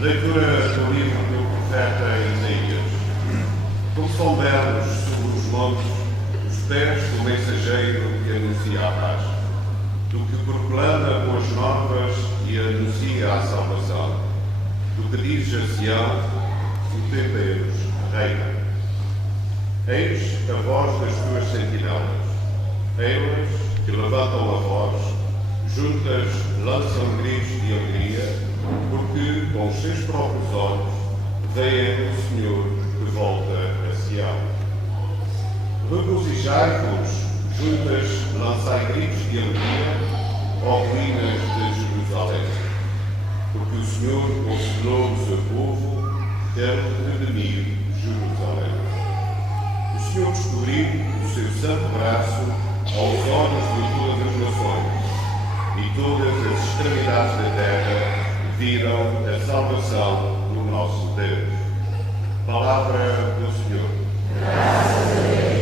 Leitura do livro do profeta Isaías. Como são belos sobre os montes os pés do mensageiro que anuncia a paz, do que proclama boas novas e anuncia a salvação, do que diz a Sião: o teu Deus reina. Eis a voz das tuas sentinelas, elas que levantam a voz, juntas lançam gritos de alegria, porque com os seus próprios olhos veem o Senhor que volta a Sião. Regozijai-vos, juntas lançai gritos de alegria, ó ruínas de Jerusalém, porque o Senhor consolou o seu povo, quer redimir Jerusalém. O Senhor descobriu o seu santo braço aos olhos de todas as nações, e todas as extremidades da terra viram a salvação do nosso Deus. Palavra do Senhor. Graças a Deus.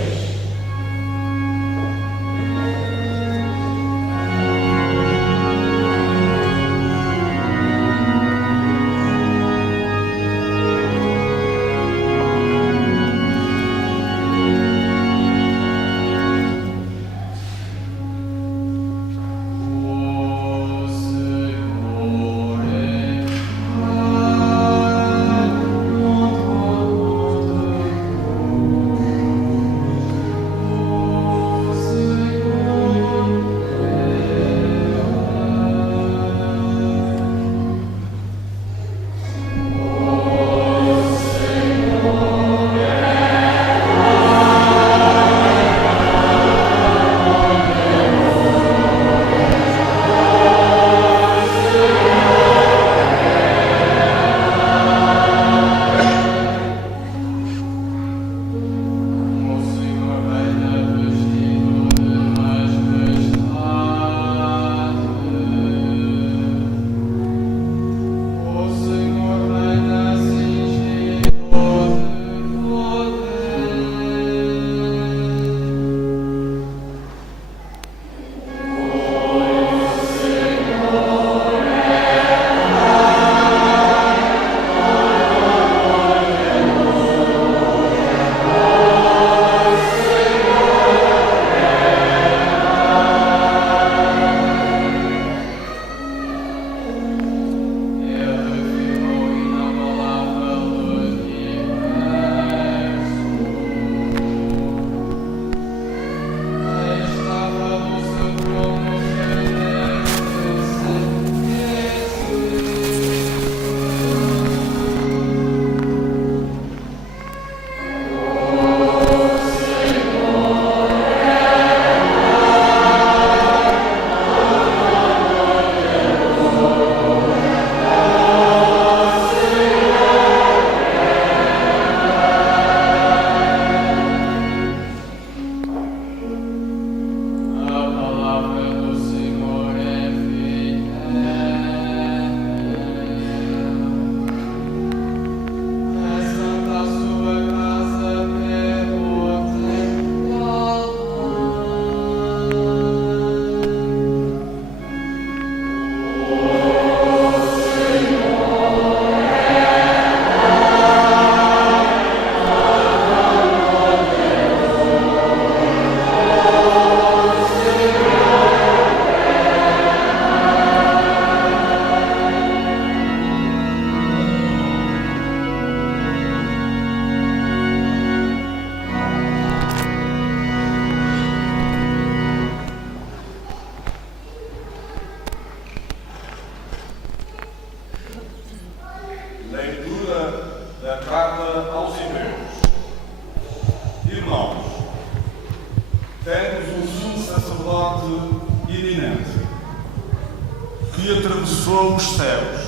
que atravessou os céus,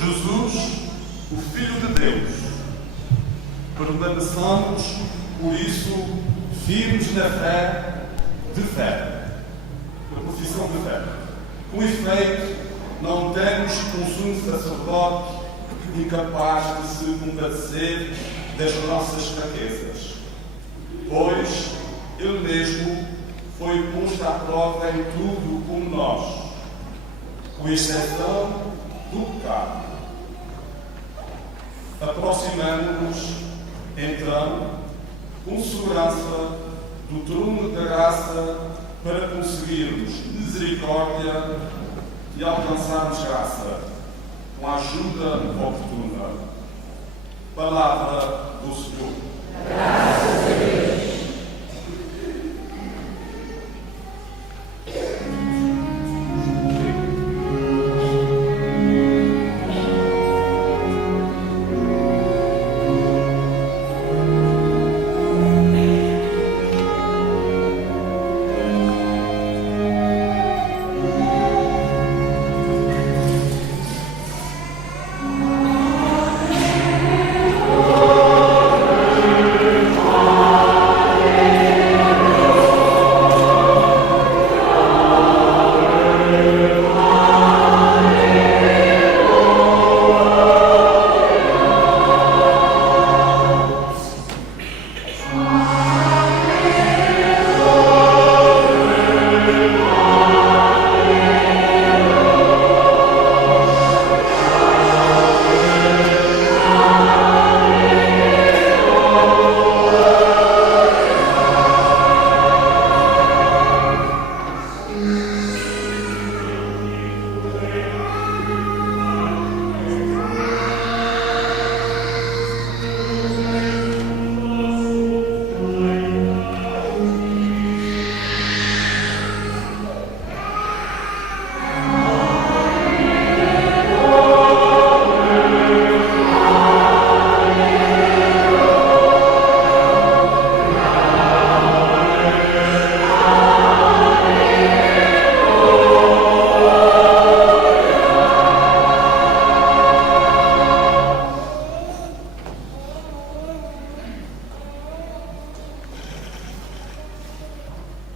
Jesus, o Filho de Deus. Permaneçamos, por isso, firmes na fé, de fé, na profissão de fé. Com efeito, não temos um sumo sacerdote incapaz de se compadecer das nossas fraquezas, pois ele mesmo foi posto à prova em tudo como nós, com exceção do pecado. aproximamos-nos, então, com segurança do trono da graça para conseguirmos misericórdia e alcançarmos graça, com a ajuda oportuna. Palavra do Senhor. Graças a Deus.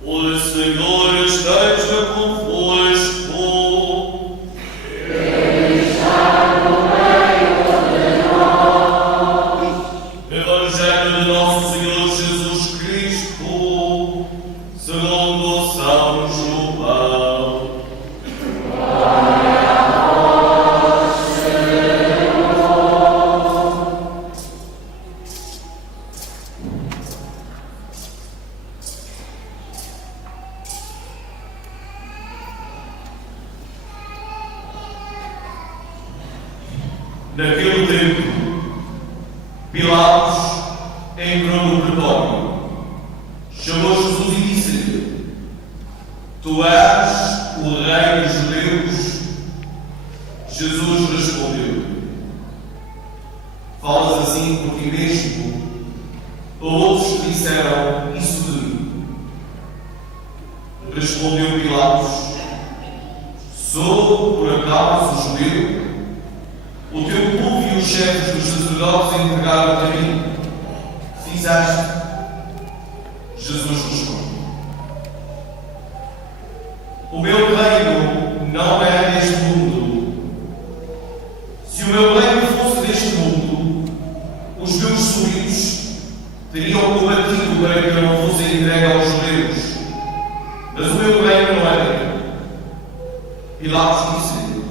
O Senhor esteja convosco. Ele está no meio de nós. Evangelho de nosso Senhor Jesus Cristo, segundo São João. Glória a vós, Senhor. Naquele tempo, Pilatos entrou no pretório, chamou Jesus e disse-lhe: Tu és o rei dos judeus? Jesus respondeu: Falas assim por ti mesmo, ou outros te disseram isso de mim? Respondeu Pilatos: Sou por acaso judeu? O teu povo e os chefes dos sacerdotes entregaram-te a mim. Fizeste? Jesus respondeu: O meu reino não é deste mundo. Se o meu reino fosse deste mundo, os meus súditos teriam combatido para que eu não fosse entregue aos judeus. Mas o meu reino não é dele. Pilatos disse-lhe: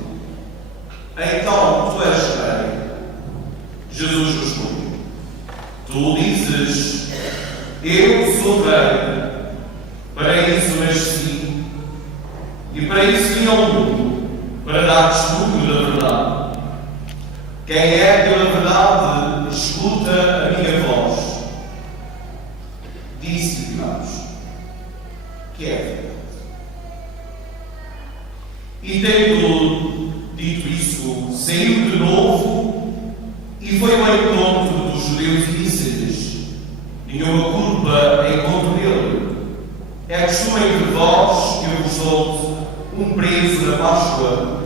Então tu és rei? Jesus respondeu: Tu dizes: Eu sou rei. Para isso nasci e para isso vim ao mundo, para dar testemunho da verdade. Quem é pela verdade, escuta a minha voz. Disse Pilatos: Que é verdade? E tendo dito isso, saiu de novo e foi ao encontro dos judeus e disse-lhes: Nenhuma culpa encontro nele. É costume entre vós que eu vos solte um preso na Páscoa.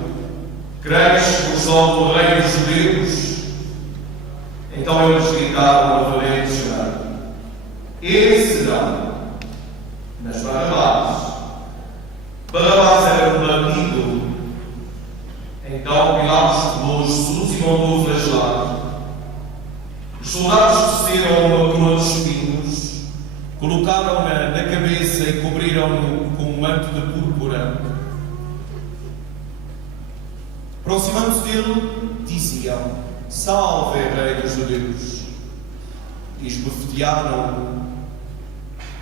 Creis que vos solte o rei dos judeus? Então eles gritaram novamente, chorando: Esse não, mas Barrabás. Barrabás era um bandido. Então Pilatos tomou Jesus e mandou flagelar. Os soldados desceram uma coroa de espinhos, colocaram-na na cabeça e cobriram-no com um manto de púrpura. Aproximando-se dele, diziam: Salve, Rei dos Judeus! E esbofetearam.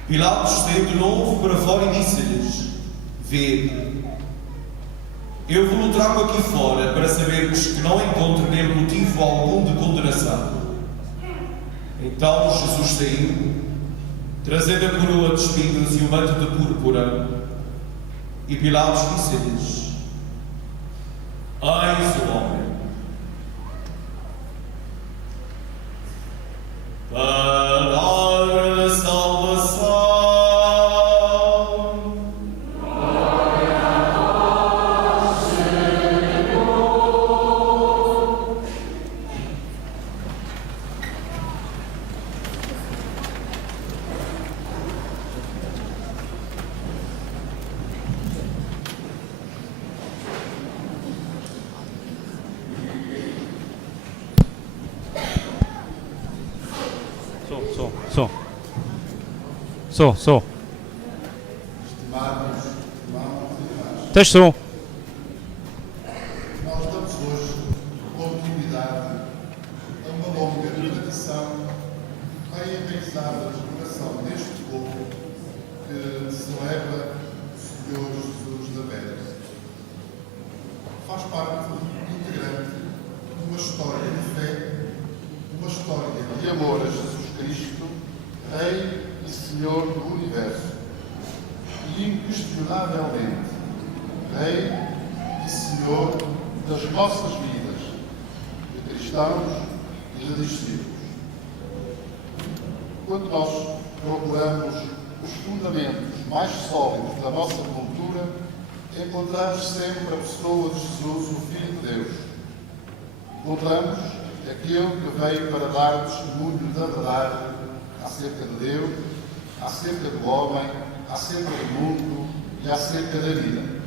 Pilatos saiu de novo para fora e disse-lhes: Vede, eu vos trago aqui fora para sabermos que não encontro nele motivo algum de condenação. Então Jesus saiu, trazendo a coroa de espinhos e o manto de púrpura. E Pilatos disse-lhes: Eis o homem. Palavra da salvação. Sou. Estimados irmãos e irmãs, Tens som. nós damos hoje continuidade a uma longa tradição bem enraizada no coração deste povo que celebra o Senhor Jesus da Vera. Faz parte integrante de uma história de fé, uma história de amor a Jesus Cristo, Rei e Senhor do Universo, e inquestionavelmente Rei e Senhor das nossas vidas, de cristãos e de discípulos. Quando nós procuramos os fundamentos mais sólidos da nossa cultura, encontramos sempre a pessoa de Jesus, o Filho de Deus. Encontramos aquele que veio para dar testemunho da verdade acerca de Deus, acerca do homem, acerca do mundo e acerca da vida.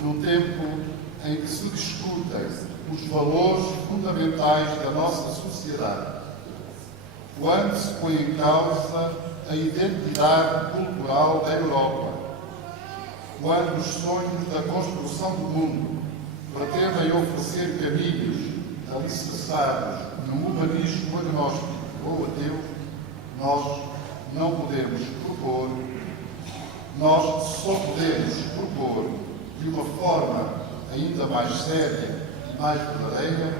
Num tempo em que se discutem os valores fundamentais da nossa sociedade, quando se põe em causa a identidade cultural da Europa, quando os sonhos da construção do mundo pretendem oferecer caminhos alicerçados no humanismo agnóstico ou ateu, nós não podemos propor, nós só podemos propor de uma forma ainda mais séria e mais verdadeira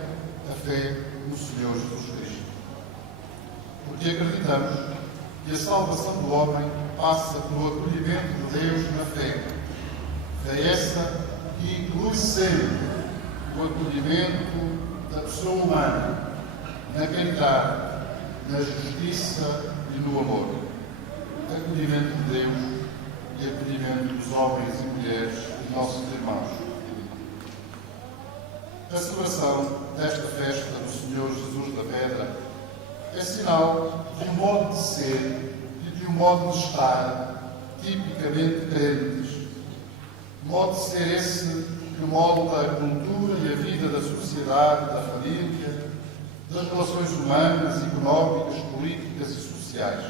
a fé no Senhor Jesus Cristo. Porque acreditamos que a salvação do homem passa pelo acolhimento de Deus na fé. Fé essa que inclui sempre o acolhimento da pessoa humana na caridade, na justiça e no amor. Acolhimento de Deus e acolhimento dos homens e mulheres de nossos irmãos. A celebração desta festa do Senhor Jesus da Pedra é sinal de um modo de ser e de um modo de estar tipicamente crentes. Modo de ser esse que molda a cultura e a vida da sociedade, da família, das relações humanas, económicas, políticas e sociais.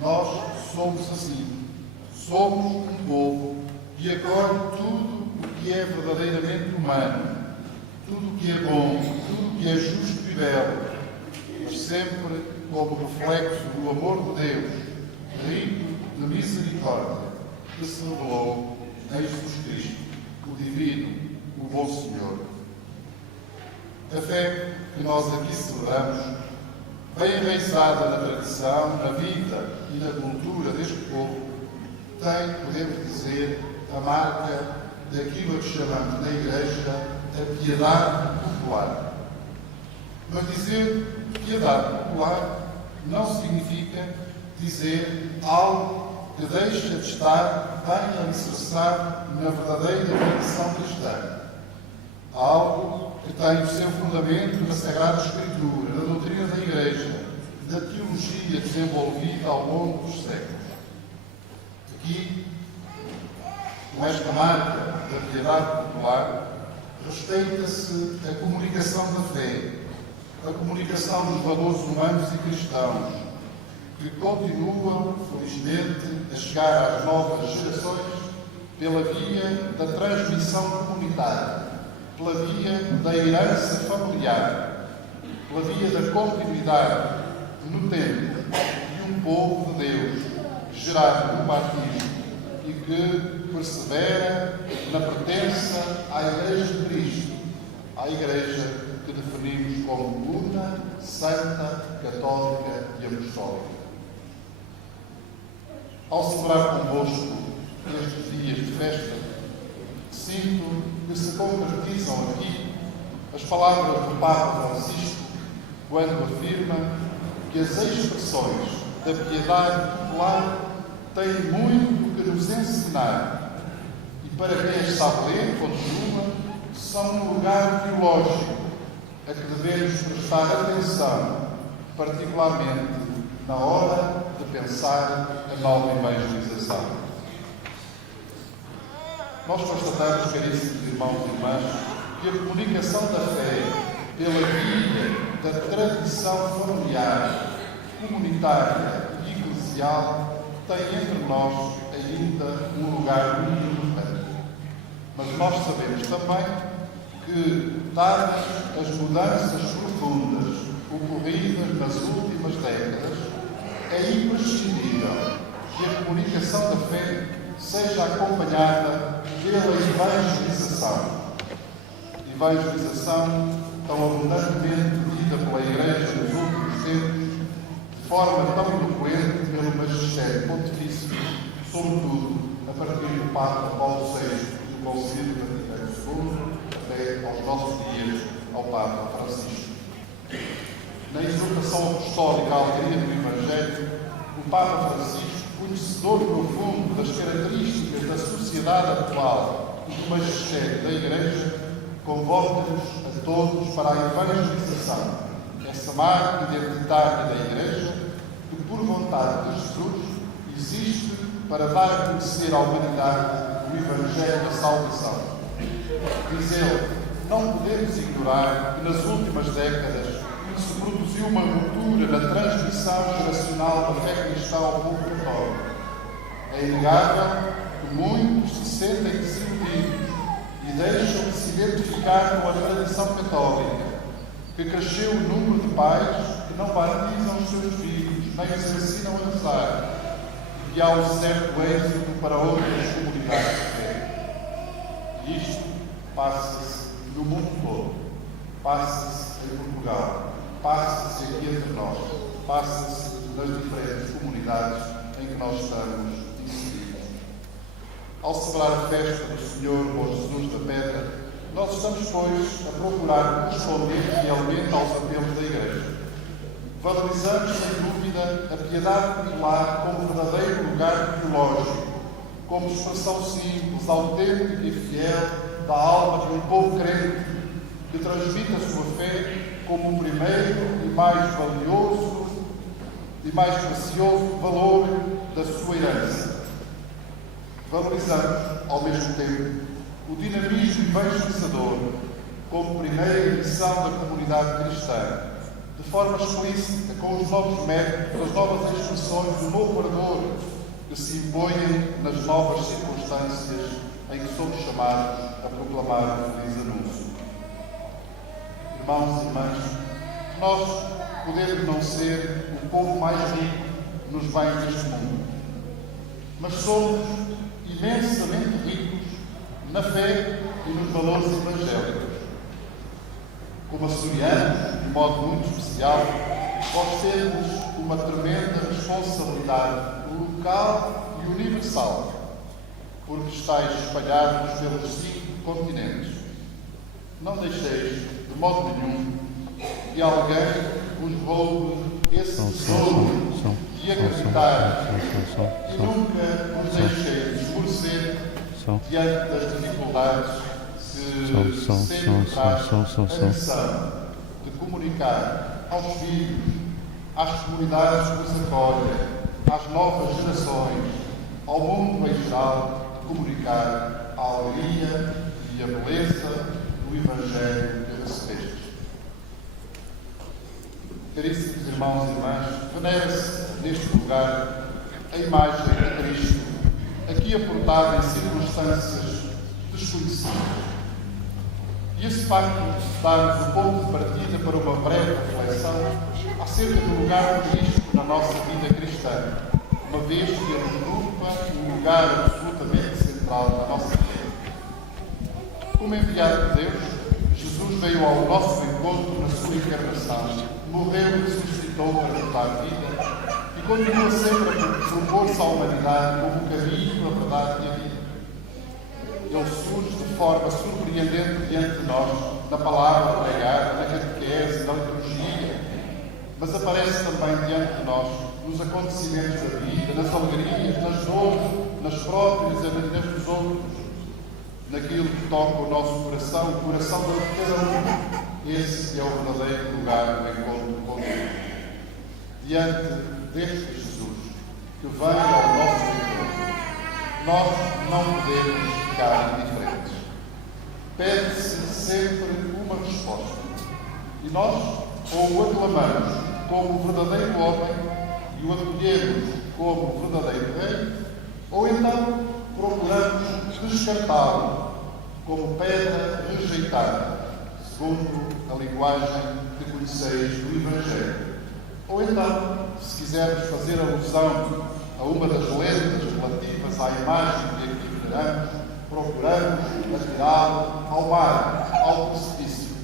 Nós somos assim. Somos um povo que acolhe tudo o que é verdadeiramente humano, tudo o que é bom, tudo o que é justo e belo, mas sempre como reflexo do amor de Deus, rico de misericórdia, que se revelou em Jesus Cristo, o Divino, o Bom Senhor. A fé que nós aqui celebramos, bem enraizada na tradição, na vida e na cultura deste povo, tem, podemos dizer, a marca daquilo que chamamos na Igreja a piedade popular. Mas dizer piedade popular não significa dizer algo que deixa de estar bem alicerçado na verdadeira tradição cristã. Algo que tem o seu fundamento na Sagrada Escritura, na doutrina da Igreja, na teologia desenvolvida ao longo dos séculos. Aqui, com esta marca da piedade popular, respeita-se a comunicação da fé, a comunicação dos valores humanos e cristãos, que continuam, felizmente, a chegar às novas gerações pela via da transmissão comunitária, pela via da herança familiar, pela via da continuidade no tempo de um povo de Deus, gerado no batismo e que persevera na pertença à Igreja de Cristo, à Igreja que definimos como una, santa, católica e apostólica. Ao celebrar convosco estes dias de festa, sinto que se concretizam aqui as palavras do Papa Francisco quando afirma que as expressões da piedade popular têm muito que nos ensinar e, para quem as sabe ler, continua, são um lugar teológico a que devemos prestar atenção, particularmente na hora de pensar a nova evangelização. Nós constatamos, caríssimos irmãos e irmãs, que a comunicação da fé pela via da tradição familiar, comunitária e eclesial tem entre nós ainda um lugar muito importante. Mas nós sabemos também que, dadas as mudanças profundas ocorridas nas últimas décadas, é imprescindível que a comunicação da fé seja acompanhada pela evangelização. Evangelização tão abundantemente dita pela Igreja nos últimos tempos, de forma tão eloquente pelo magistério pontifício, sobretudo a partir do Papa Paulo VI e do Concílio Vaticano II, até aos nossos dias, ao Papa Francisco. Na exortação apostólica à alegria do Evangelho, o Papa Francisco, conhecedor profundo das características da sociedade atual e do magistério da Igreja, convoca-nos a todos para a evangelização, essa marca identitária da Igreja que, por vontade de Jesus, existe para dar a conhecer à humanidade o Evangelho da salvação. Diz ele, não podemos ignorar que nas últimas décadas se produziu uma ruptura na transmissão geracional da fé cristã ao povo católico. É inegável que muitos se sentem desiludidos e deixam de se identificar com a tradição católica, que cresceu o número de pais que não batizam os seus filhos, nem os ensinam a rezar, e que há um certo êxito para outras comunidades de fé. E isto passa-se no mundo todo, passa-se em Portugal, passa-se aqui entre nós, passa-se nas diferentes comunidades em que nós estamos inseridos. Ao celebrar a festa do Senhor Bom Jesus da Pedra, nós estamos, pois, a procurar corresponder fielmente aos apelos da Igreja. Valorizamos, sem dúvida, a piedade popular como verdadeiro lugar teológico, como expressão simples, autêntica e fiel da alma de um povo crente que transmite a sua fé como o primeiro e mais valioso e mais precioso valor da sua herança. Valorizamos, ao mesmo tempo, o dinamismo evangelizador como primeira missão da comunidade cristã, de forma explícita, com os novos métodos, as novas expressões do novo ardor que se impõem nas novas circunstâncias em que somos chamados a proclamar o feliz anúncio. Irmãos e irmãs, nós podemos não ser o povo mais rico nos bens deste mundo, mas somos imensamente ricos na fé e nos valores evangélicos. Como açorianos, de modo muito especial, nós temos uma tremenda responsabilidade local e universal, porque estáis espalhados pelos 5 continentes. Não deixeis, de modo nenhum, que alguém vos roube esse tesouro de acreditar e nunca vos deixeis esmorecer diante das dificuldades que sempre traz a missão de comunicar aos filhos, às comunidades que os acolhem, às novas gerações, ao mundo em geral, de comunicar a alegria e a beleza do Evangelho que recebestes. Caríssimos irmãos e irmãs, venera-se neste lugar a imagem de Cristo, aqui aportada em circunstâncias desconhecidas. E esse facto dá-nos o ponto de partida para uma breve reflexão acerca do lugar de Cristo na nossa vida cristã, uma vez que ele ocupa um lugar absolutamente central na nossa vida. Como enviado de Deus, Jesus veio ao nosso encontro na sua encarnação, morreu e ressuscitou para nos dar vida e continua sempre a propor-se à humanidade como o caminho, a verdade e a vida. Ele surge de forma surpreendente diante de nós, na palavra pregada, na catequese, na liturgia, mas aparece também diante de nós nos acontecimentos da vida, nas alegrias, nas dores, nas próprias e nas dos outros, naquilo que toca o nosso coração, o coração de cada um. Esse é o verdadeiro lugar do encontro com Deus. Diante deste Jesus que vem ao nosso encontro, nós não podemos ficar indiferentes. Pede-se sempre uma resposta. E nós ou o aclamamos como o verdadeiro homem e o acolhemos como o verdadeiro rei, ou então procuramos descartá-lo como pedra rejeitada, segundo a linguagem que conheceis do Evangelho. Ou então, se quisermos fazer alusão a uma das lendas relativas à imagem que aqui veneramos, procuramos atirá-lo ao mar, ao precipício.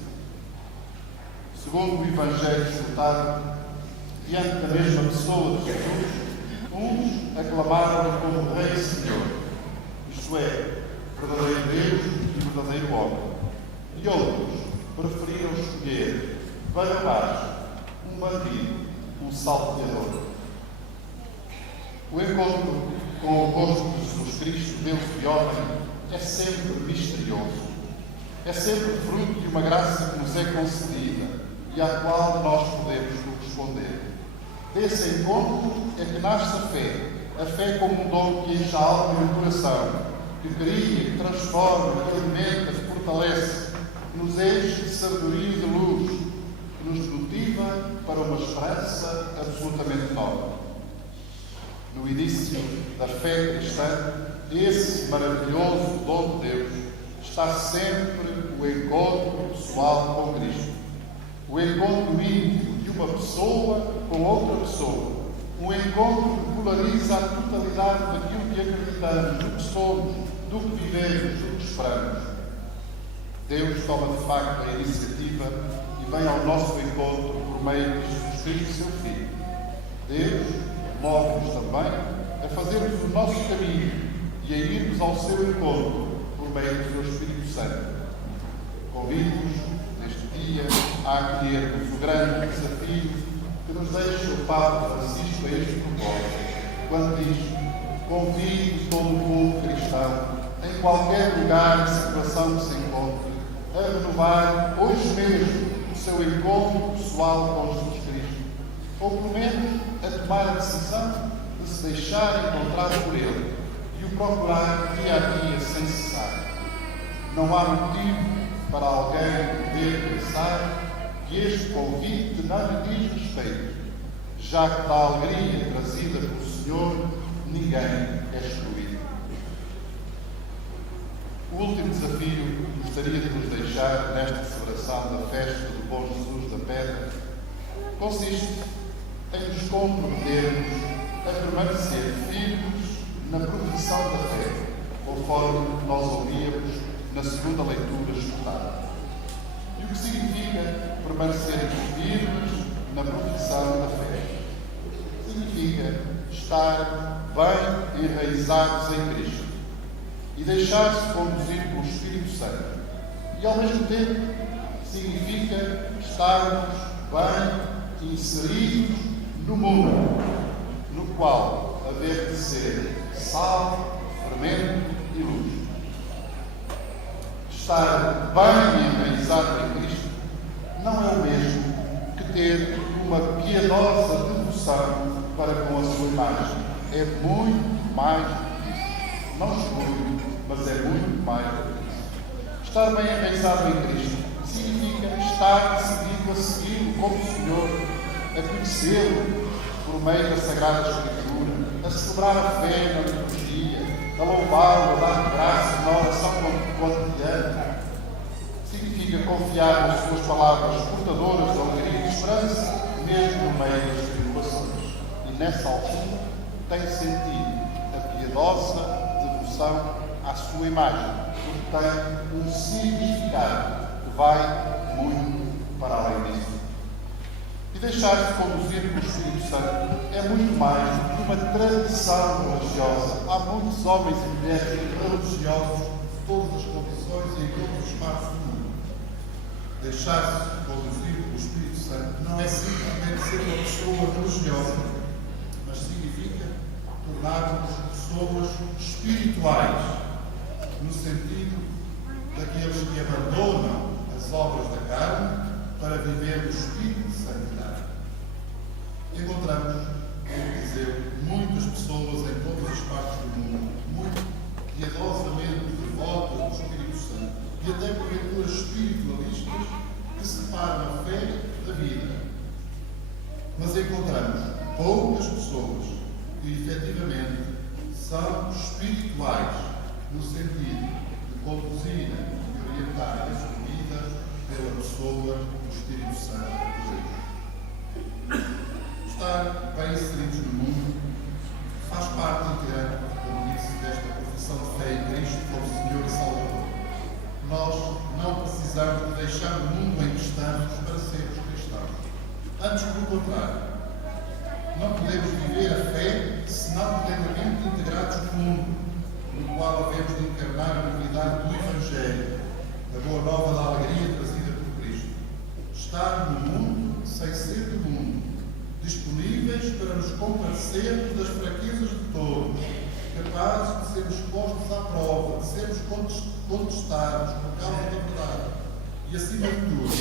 Segundo o Evangelho escutado, diante da mesma pessoa de Jesus, uns aclamaram-no como Rei e Senhor, isto é, verdadeiro Deus e verdadeiro homem, e outros preferiram escolher Barrabás, um bandido, um salteador. O encontro com o rosto de Jesus Cristo, Deus e homem, é sempre misterioso. É sempre fruto de uma graça que nos é concedida e à qual nós podemos corresponder. Desse encontro é que nasce a fé como um dom que enche a alma e o coração, que cria, que transforma, que alimenta, que fortalece, que nos enche de sabedoria e de luz, que nos motiva para uma esperança absolutamente nova. No início da fé cristã, esse maravilhoso dom de Deus está sempre o encontro pessoal com Cristo. O encontro íntimo de uma pessoa com outra pessoa. Um encontro que polariza a totalidade daquilo que acreditamos, do que somos, do que vivemos, do que esperamos. Deus toma de facto a iniciativa e vem ao nosso encontro por meio de Jesus Cristo, seu Filho. Deus move-nos também a fazermos o nosso caminho e a irmos ao seu encontro por meio do seu Espírito Santo. Convido-vos, neste dia, a acolhermos o grande desafio que nos deixa o Papa Francisco a este propósito, quando diz: convido todo o povo cristão, em qualquer lugar e situação que se encontre, a renovar hoje mesmo o seu encontro pessoal com Jesus Cristo, ou pelo menos a tomar a decisão de se deixar encontrar por Ele e o procurar dia a dia sem cessar. Não há motivo para alguém poder pensar que este convite não lhe diz respeito, já que da alegria trazida pelo Senhor ninguém é excluído. O último desafio que gostaria de nos deixar nesta celebração da festa do Bom Jesus da Pedra consiste em nos comprometermos a permanecer firmes na profissão da fé, conforme nós ouvíamos na segunda leitura escutada. E o que significa permanecermos firmes na profissão da fé? Significa estar bem enraizados em Cristo e deixar-se conduzir pelo Espírito Santo. E ao mesmo tempo significa estarmos bem inseridos no mundo, no qual haver de ser sal, fermento e luz. Estar bem enraizado em Cristo não é o mesmo que ter uma piedosa devoção para com a sua imagem. É muito mais do que isso. Não exclui, mas é muito mais do que isso. Estar bem enraizado em Cristo significa estar decidido a segui-lo como Senhor, a conhecê-lo por meio da Sagrada Escritura, a celebrar a fé na liturgia, a louvá-lo, a dar graça na oração cotidiana. Significa consiga confiar nas suas palavras portadoras de alegria e esperança, mesmo no meio das tribulações. E nessa altura tem sentido a piedosa devoção à sua imagem, porque tem um significado que vai muito para além disso. E deixar-se conduzir pelo Espírito Santo é muito mais do que uma tradição religiosa. Há muitos homens e mulheres religiosos de todas as condições e em todos os espaços do mundo. Deixar-se conduzir pelo Espírito Santo não é simplesmente ser uma pessoa religiosa, mas significa tornar-nos pessoas espirituais, no sentido daqueles que abandonam as obras da carne para viver no Espírito de Santidade. Encontramos, como dizer, muitas pessoas em todas as partes do mundo, muito piedosamente devotas do Espírito Santo e até porventura espiritualistas que separam a fé da vida. Mas encontramos poucas pessoas que efetivamente são espirituais, no sentido de conduzirem e orientarem a sua vida pela pessoa do Espírito Santo de Deus. Estar bem inseridos no mundo faz parte integrante, como disse, desta profissão de fé em Cristo como Senhor e Salvador. Nós não precisamos de deixar o mundo em que estamos para sermos cristãos. Antes, pelo contrário, não podemos viver a fé se não plenamente integrados no mundo, no qual havemos de encarnar a novidade do Evangelho, a boa nova da alegria trazida por Cristo. Estar no mundo sem ser do mundo, disponíveis para nos compadecermos das fraquezas de todos, capazes de sermos postos à prova, de sermos contestados por causa da verdade e, acima de tudo,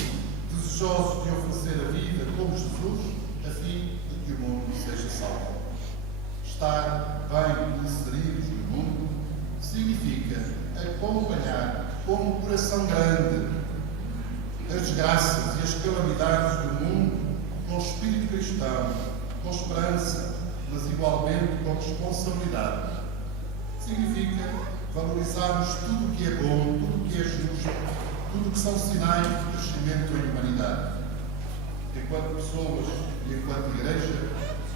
desejosos de oferecer a vida como Jesus, a fim de que o mundo seja salvo. Estar bem inseridos no mundo significa acompanhar com um coração grande as desgraças e as calamidades do mundo com espírito cristão, com esperança, mas igualmente com responsabilidade. Significa valorizarmos tudo o que é bom, tudo o que é justo, tudo o que são sinais de crescimento em humanidade. Enquanto pessoas e enquanto Igreja,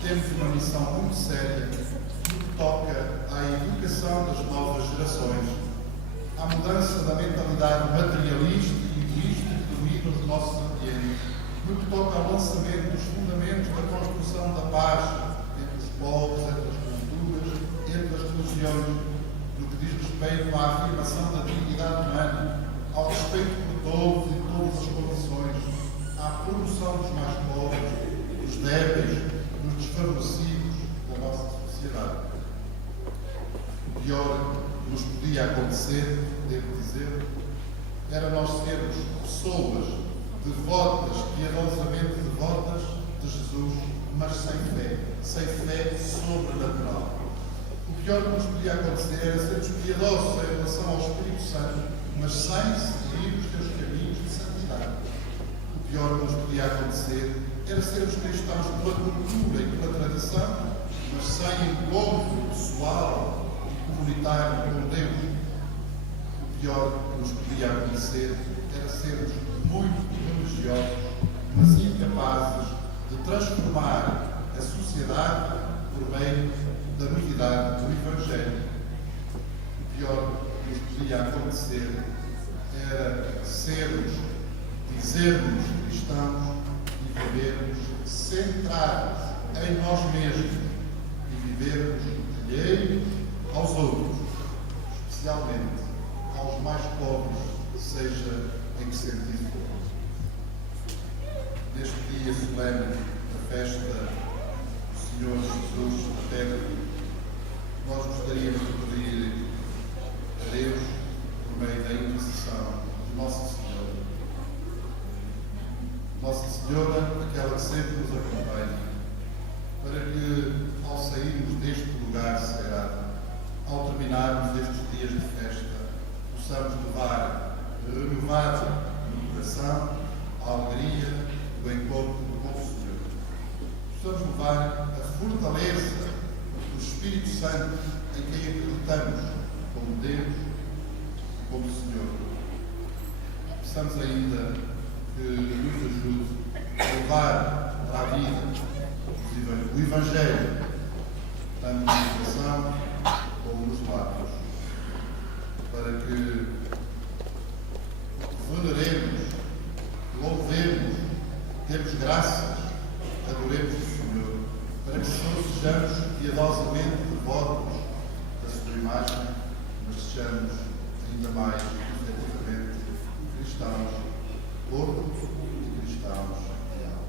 temos uma missão muito séria no que toca à educação das novas gerações, à mudança da mentalidade materialista e egoísta que domina os nossos ambientes, no que toca ao lançamento dos fundamentos da construção da paz entre os povos, entre as culturas, entre as religiões, no que diz respeito à afirmação da dignidade humana, ao respeito por todos e todas as condições, à promoção dos mais pobres, dos débeis, dos desfavorecidos da nossa sociedade. O pior que nos podia acontecer, devo dizer, era nós sermos pessoas devotas, piedosamente devotas de Jesus, mas sem fé sobrenatural. O pior que nos podia acontecer era sermos piedosos em relação ao Espírito Santo, mas sem seguir os teus caminhos de santidade. O pior que nos podia acontecer era sermos cristãos pela cultura e pela tradição, mas sem encontro pessoal e comunitário com Deus. O pior que nos podia acontecer era sermos muito religiosos, mas incapazes de transformar a sociedade por meio da novidade do Evangelho. O pior que nos podia acontecer era dizermos cristãos e vivermos centrados em nós mesmos e vivermos alheios aos outros, especialmente aos mais pobres, seja em que sentido for. Neste dia solene da festa do Senhor Jesus na Terra, nós gostaríamos de pedir a Deus, por meio da intercessão de Nossa Senhora. Nossa Senhora, aquela que sempre nos acompanha, para que, ao sairmos deste lugar sagrado, ao terminarmos estes dias de festa, possamos levar renovado no coração a alegria do encontro com o Senhor. Possamos levar a fortaleza do Espírito Santo em quem acreditamos como Deus e como Senhor. peçamos ainda que nos ajude a levar para a vida o Evangelho, tanto no coração como nos lábios, para que veneremos, louvemos, demos graças, adoremos o Senhor, para que todos sejamos piedosamente devotos da sua imagem, mas sejamos ainda mais efetivamente cristãos, corpo e cristãos de alma.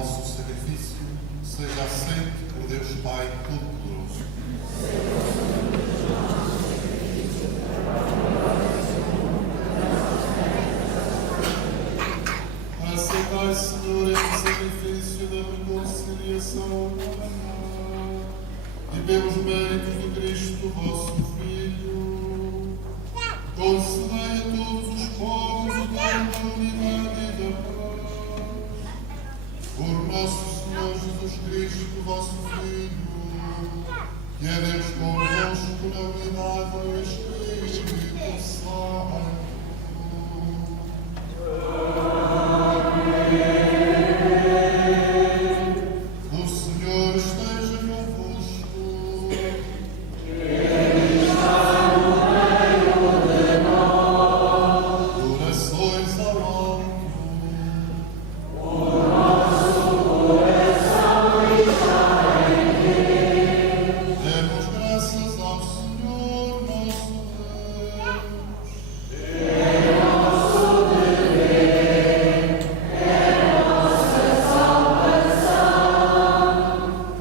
vosso sacrifício seja aceito por Deus Pai Todo-Poderoso. Aceitai, Senhor, este sacrifício da reconciliação humana e pelos méritos de Cristo, vosso Filho, concedei a todos os povos o dom da unidade e da paz. Por nosso Senhor Jesus Cristo, vosso Filho, que é Deus convosco na unidade do Espírito Santo. O Senhor esteja convosco. Ele está no meio de nós. Corações ao alto. O nosso coração está em Deus. Demos graças ao Senhor nosso Deus. É nosso dever, é nossa salvação.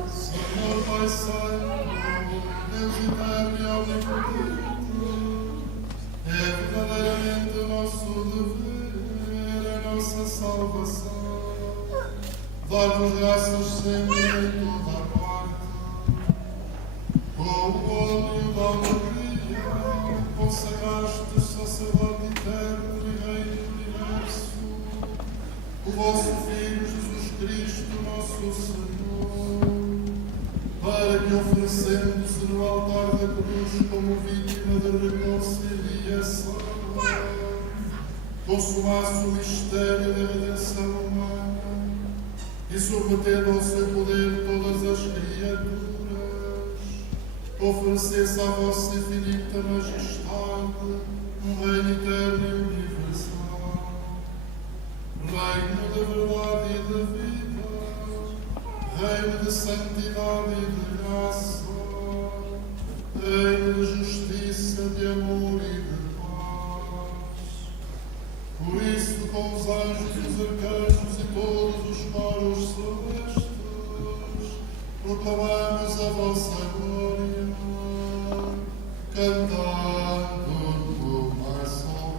Senhor Pai Santo, Deus eterno e omnipotente, é verdadeiramente o nosso dever, a nossa salvação. Dar-vos graças sempre em toda a parte, com o óleo da alegria, consagraste sacerdote eterno e Rei do universo, o vosso Filho Jesus Cristo, nosso Senhor, para que, oferecendo-se no altar da cruz como vítima de reconciliação, consumasse o mistério da redenção humana e, submetendo ao seu poder todas as criaturas, oferecesse à vossa infinita majestade um reino eterno e universal, reino de verdade e de vida, reino de santidade e de graça, reino de justiça, de amor e de paz. Por isso, com os anjos, os arcanjos e todos os coros celestes, proclamamos a vossa glória, cantando com mais voz.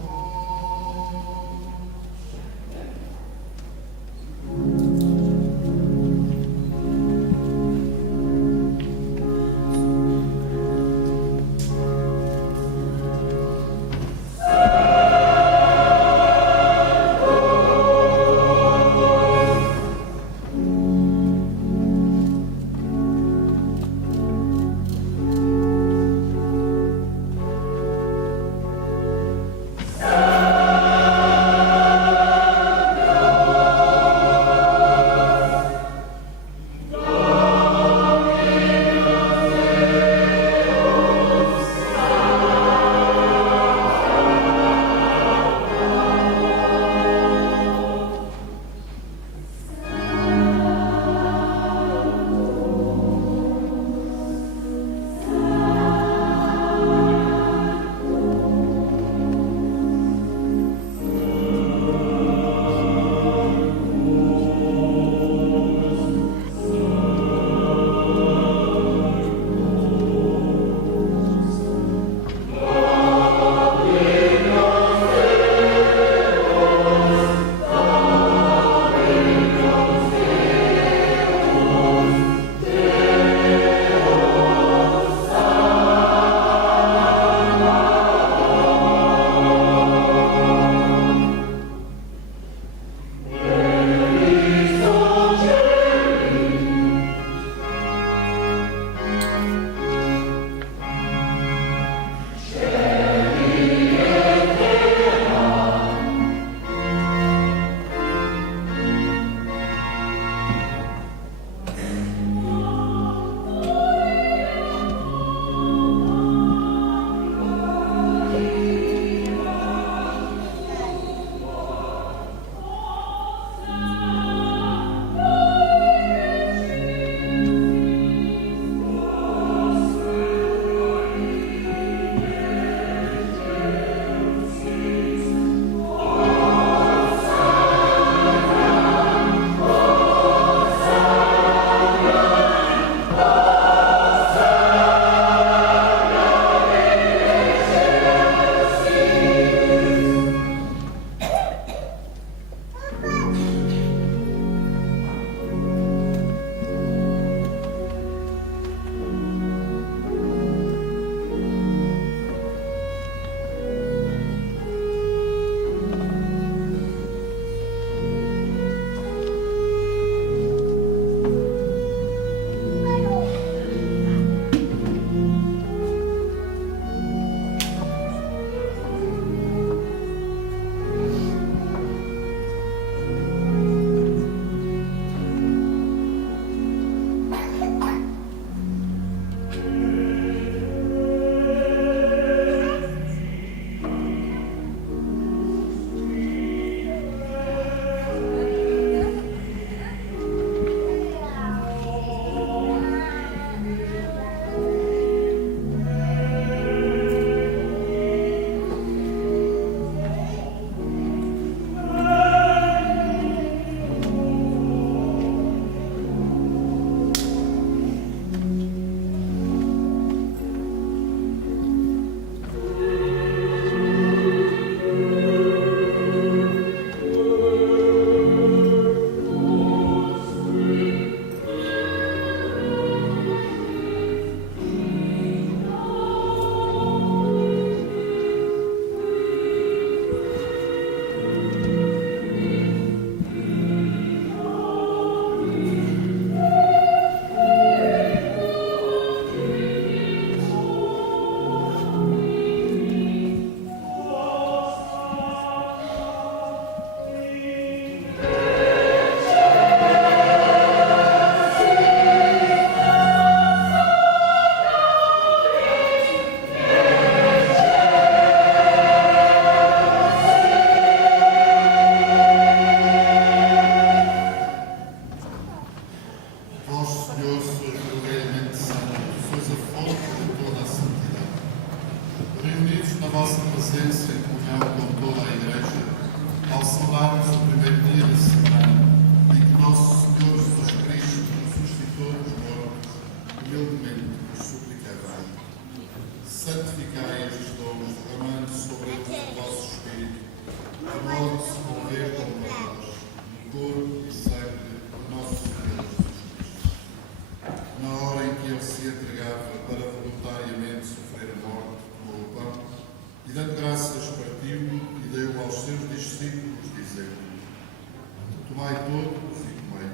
Tomai todos e comei.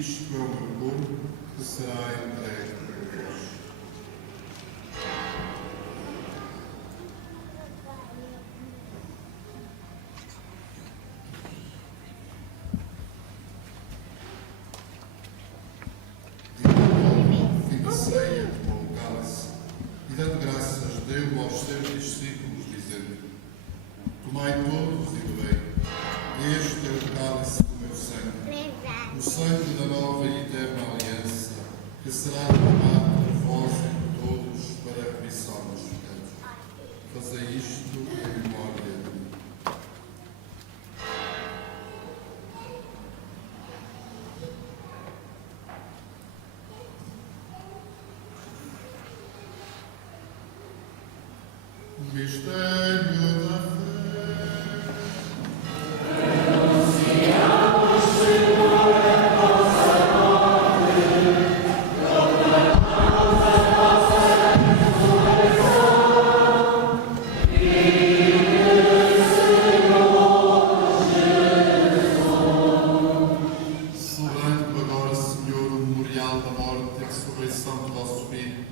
Isto é o meu corpo que será entregue por vós. Fim da ceia, tomou o cálice e, dando graças, deu aos seus discípulos, dizendo: Tomai todos e bebei. Este é o cálice do meu sangue, o sangue da nova e eterna aliança, que será derramado por vós e por todos para a remissão dos pecados. Fazei isto em memória de mim. O mistério da fé. Celebrando agora, Senhor, o memorial da morte e ressurreição do vosso Filho,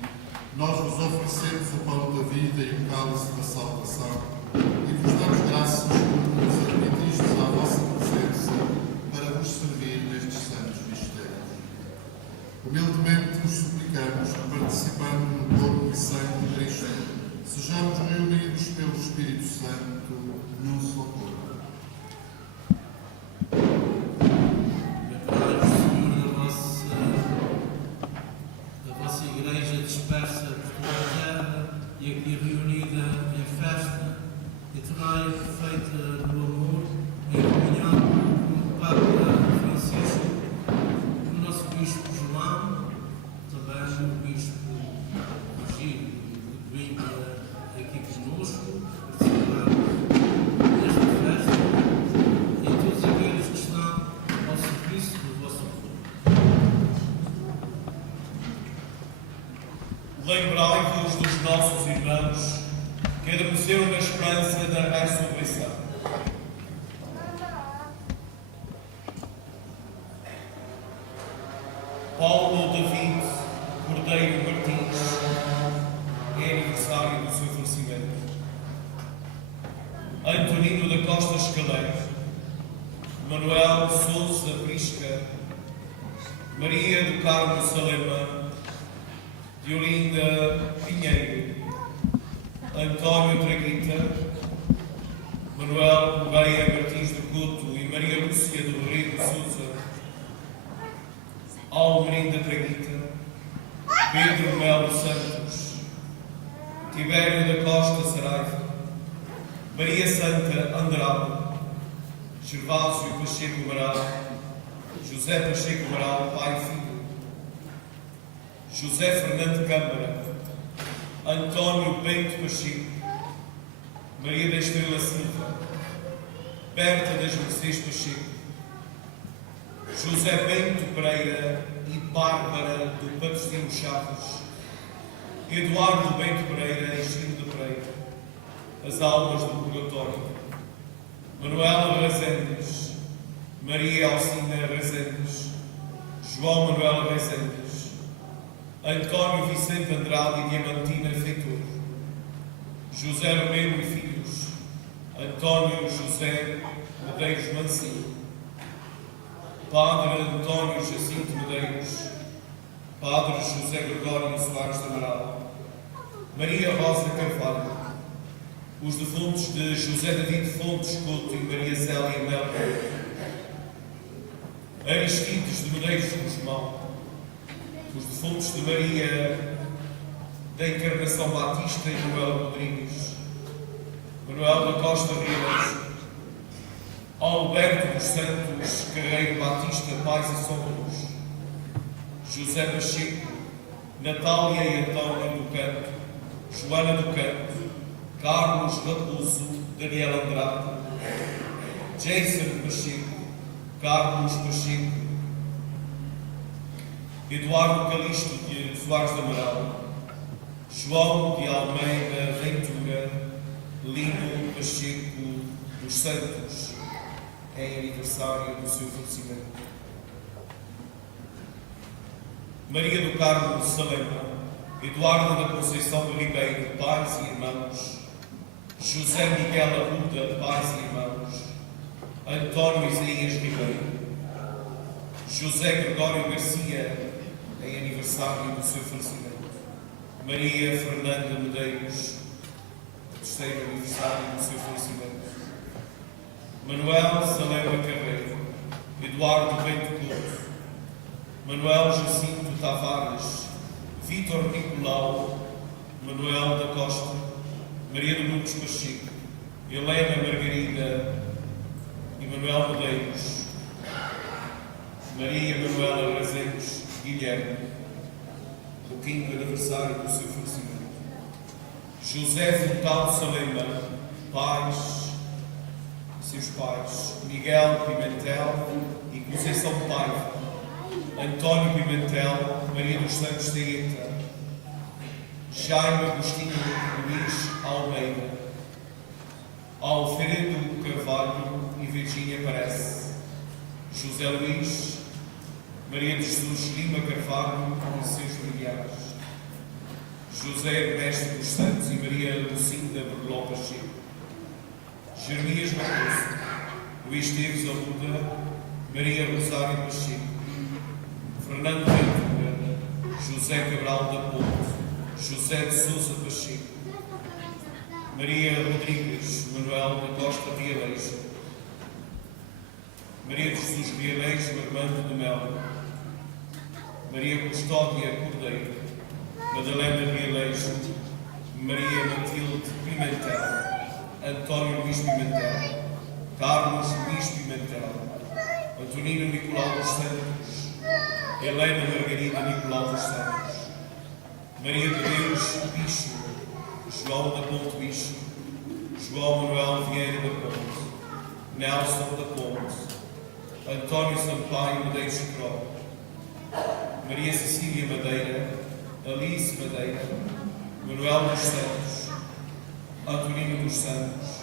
nós vos oferecemos o pão da vida e o cálice da salvação e vos damos graças por nos admitistes à vossa presença para vos servir nestes santos mistérios. Humildemente vos suplicamos que, participando no corpo e sangue de Cristo, sejamos reunidos pelo Espírito Santo num só corpo. Lembrai-vos, Senhor, da vossa Igreja dispersa por toda a terra e aqui reunida em festa, e tornai-a perfeita no amor, em comunhão com o Papa Francisco, com o nosso Bispo João, também o Bispo Gino, que vinha aqui conosco, participar desta festa, e todos aqueles que estão ao serviço do vosso povo. Lembrai-vos dos nossos irmãos que adormeceram na esperança da ressurreição. Paulo David Cordeiro Martins, é aniversário do seu falecimento. Antonino da Costa Escaleiro, Manuel Sousa Brisca, Maria do Carmo Salema, Diolinda Pinheiro, António Traguita, Manuel Correia Martins do Couto e Maria Lúcia do Rodrigo Sousa, Almerinda Traguita, Pedro Melo Santos, Tibério da Costa Saraiva, Maria Santa Andrade, Gervásio Pacheco Amaral, José Pacheco Amaral, pai e filho, José Fernando Câmara, António Bento Pacheco, Maria da Estrela Silva, Berta das Mercês Pacheco, José Bento Pereira e Bárbara do Patrocínio Chaves, Eduardo Bento Pereira e Chico de Pereira, as almas do purgatório, Manuela Rezendes, Maria Alcina Rezendes, João Manuel Rezendes, António Vicente Andrade e Diamantina Feitor, José Romero e Filhos, António José Medeiros Mancini, Padre António Jacinto Medeiros, Padre José Gregório Soares de Amaral, Maria Rosa Carvalho, os defuntos de José David Fontes Couto e Maria Célia Melo, Aristides de Medeiros Guzmão, os defuntos de Maria da Encarnação Batista e Manuel Rodrigues, Manuel da Costa Rios, Alberto dos Santos Carreiro Batista Pais e Sogros, José Pacheco, Natália e António do Canto, Joana do Canto, Carlos Raposo, Daniel Andrade, Jason Pacheco, Carlos Pacheco, Eduardo Calixto de Soares de Amaral, João de Almeida Ventura, Lino Pacheco dos Santos, em aniversário do seu falecimento. Maria do Carmo Salema, Eduardo da Conceição do Ribeiro, pais e irmãos, José Miguel Arruda, pais e irmãos, António Isaías Ribeiro, José Gregório Garcia, em aniversário do seu falecimento, Maria Fernanda Medeiros, terceiro aniversário do seu falecimento, Manuel Salema Carreiro, Eduardo Bento Couto, Manuel Jacinto Tavares, Vítor Nicolau, Manuel da Costa, Maria de Lourdes Pacheco, Helena Margarida e Manuel Medeiros, Maria Manuela Razenos Guilherme, o quinto aniversário do seu falecimento, José Furtado Salema, pais, seus pais, Miguel Pimentel e Conceição Paiva, António Pimentel, Maria dos Santos Saeta, Jaime Agostinho Luís Almeida, Alfredo Carvalho e Virgínia Parece, José Luís, Maria de Jesus Lima Carvalho e seus familiares, José Ernesto dos Santos e Maria Lucinda Berló Pacheco, Jeremias Barroso, Luís Teves Arruda, Maria Rosário Pacheco, Fernando Ventura, José Cabral da Ponte, José de Sousa Pacheco, Maria Rodrigues, Manuel da Costa Realeixo, Maria de Jesus Realeixo, Armando de Melo, Maria Custódia Cordeiro, Madalena Realeixo, Maria Matilde Pimentel, António Luís Pimentel, Carlos Luís Pimentel, Antonino Nicolau dos Santos, Helena Margarida Nicolau dos Santos, Maria de Deus Bicho, João da Ponte Bicho, João Manuel Vieira da Ponte, Nelson da Ponte, António Sampaio Medeiros Cro, Maria Cecília Madeira, Alice Madeira, Manuel dos Santos, Antonino dos Santos,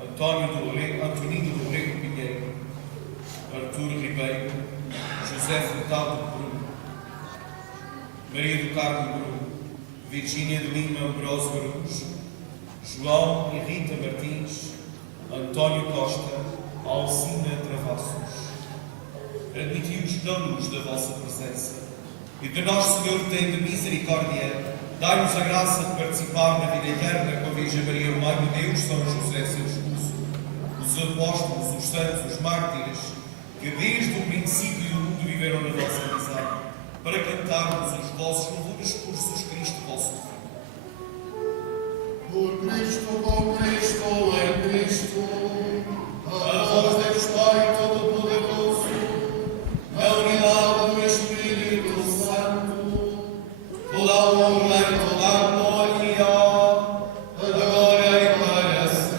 Antonino do Rego Pinheiro, Artur Ribeiro, José Furtado Bruno, Maria do Carmo Bruno, Virgínia de Lima Ambrosio Araújo, João e Rita Martins, António Costa, Alcina Travassos. Admiti-os na luz da vossa presença e de nós, Senhor, tem de misericórdia, dai-nos a graça de participar na vida eterna com a Virgem Maria, Mãe de Deus, São José, seu esposo, os apóstolos, os santos, os mártires, que desde o princípio do mundo viveram na vossa amizade, para cantarmos os vossos louvores por Jesus Cristo, vosso Filho. Por Cristo, com Cristo, em Cristo, a vós Deus Pai Todo-Poderoso, na unidade do Espírito Santo, toda a honra e toda a glória, agora e para sempre.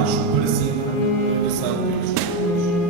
baixo para cima, arregaçado pelos círculos.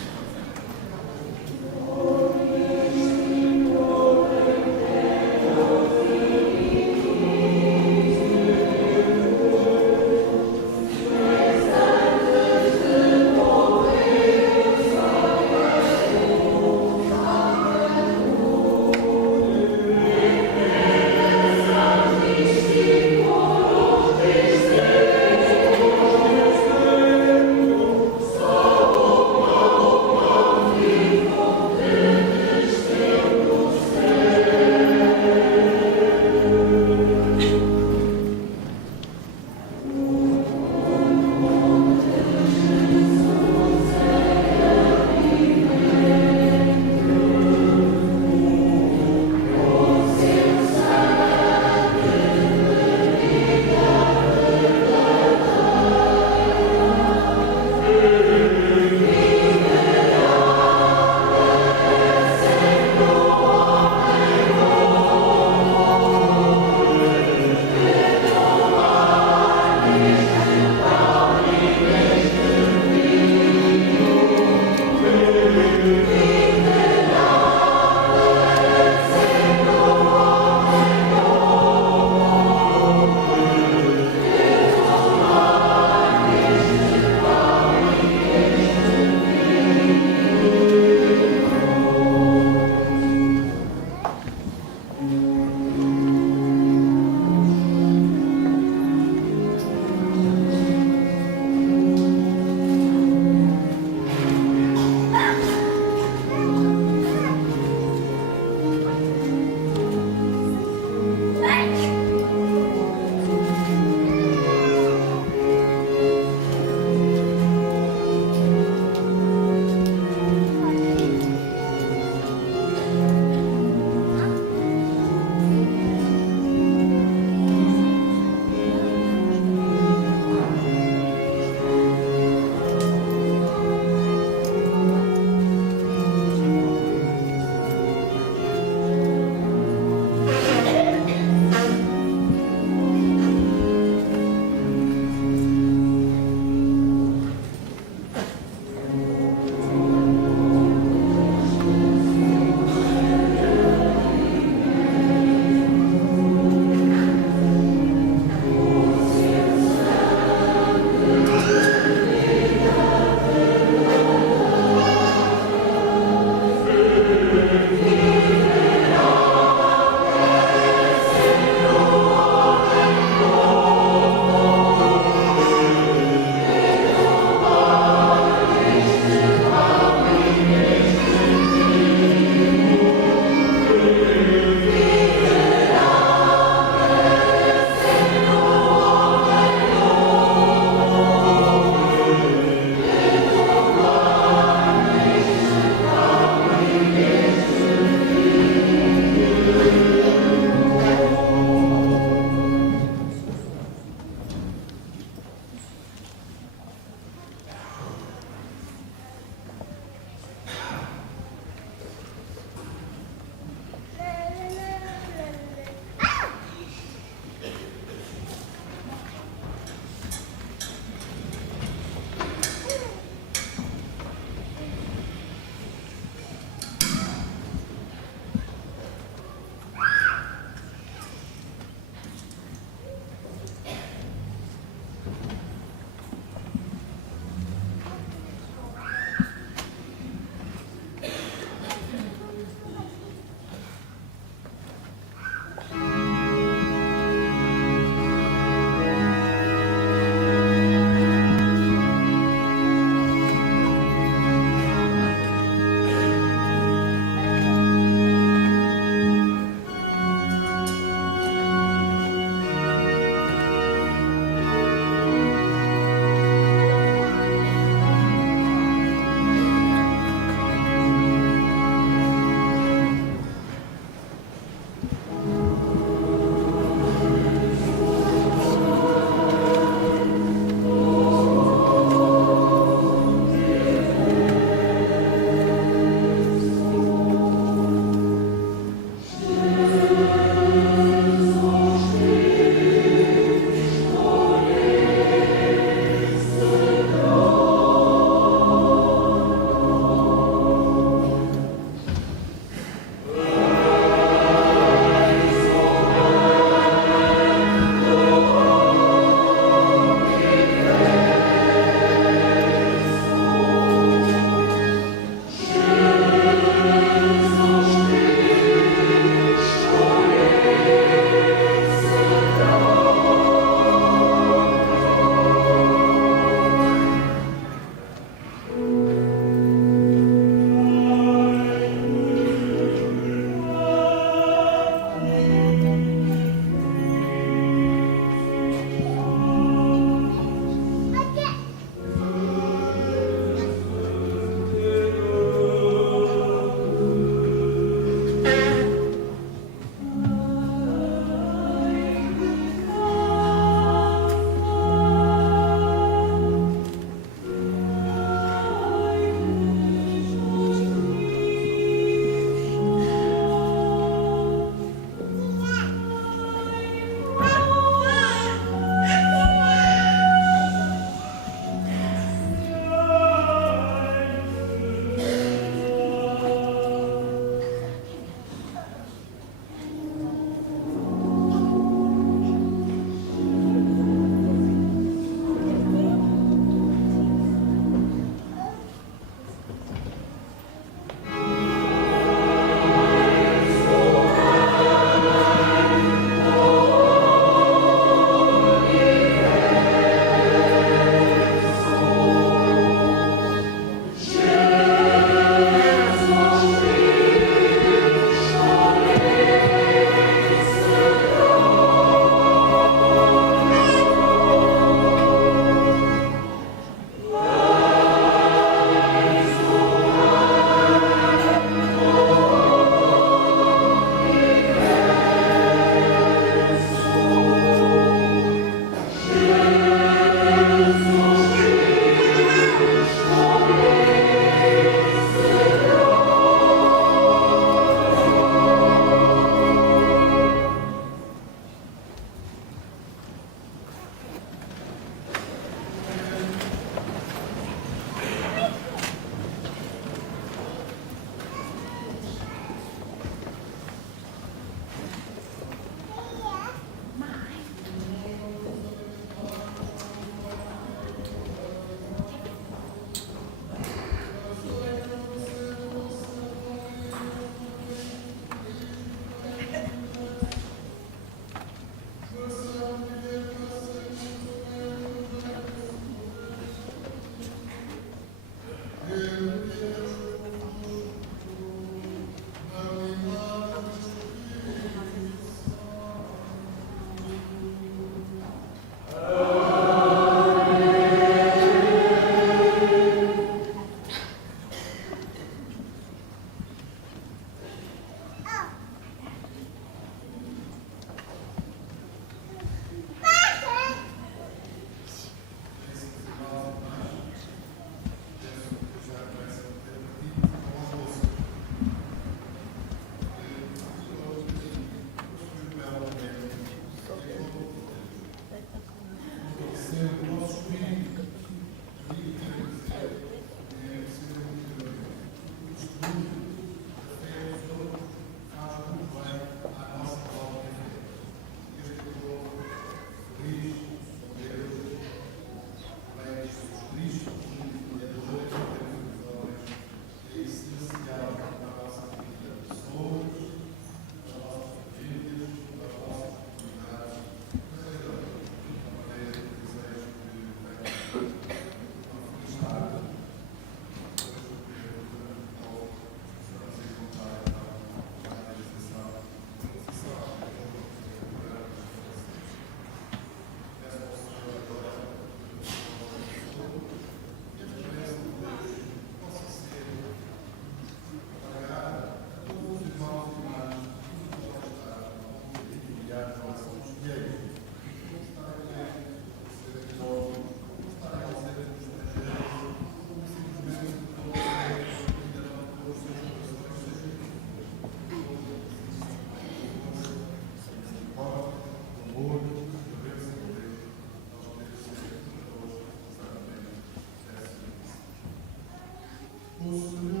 o Senhor.